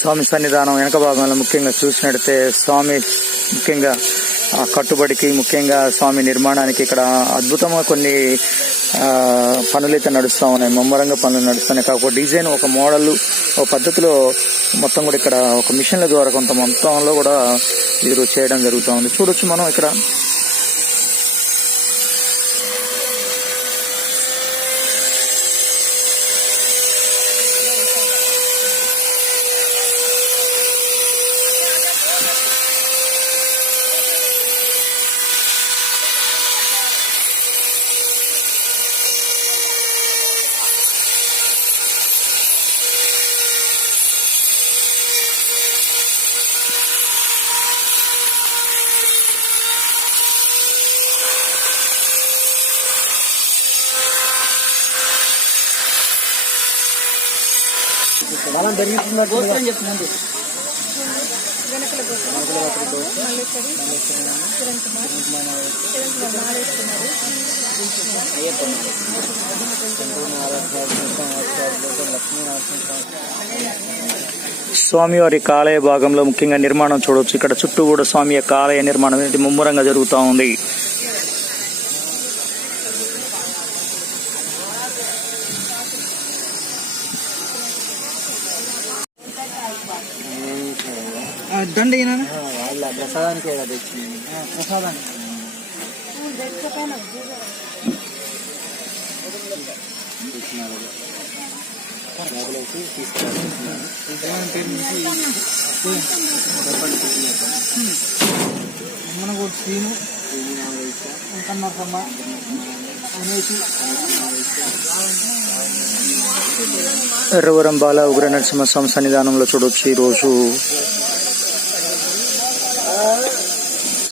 స్వామి సన్నిధానం వెనక భాగంలో ముఖ్యంగా చూసినట్టయితే స్వామి ముఖ్యంగా కట్టుబడికి, ముఖ్యంగా స్వామి నిర్మాణానికి ఇక్కడ అద్భుతంగా కొన్ని పనులైతే నడుస్తూ ఉన్నాయి. ముమ్మరంగా పనులు నడుస్తున్నాయి. ఒక డిజైన్, ఒక మోడల్, ఒక పద్ధతిలో మొత్తం కూడా ఇక్కడ ఒక మిషన్ల ద్వారా కొంత మొత్తంలో కూడా ఇది చేయడం జరుగుతూ ఉంది. చూడొచ్చు మనం ఇక్కడ. స్వామివారి ఆలయ భాగంలో ముఖ్యంగా నిర్మాణం చూడవచ్చు. ఇక్కడ చుట్టూ కూడా స్వామి యొక్క ఆలయ నిర్మాణం అనేది ముమ్మరంగా జరుగుతూ ఉంది. దండ ప్రసాదానికి ప్రసాదానికి మనకు శ్రీను కన్నమ్మ అనేసి ఎర్రవరం బాల ఉగ్ర నరసింహస్వామి సన్నిధానంలో చూడవచ్చు. ఈరోజు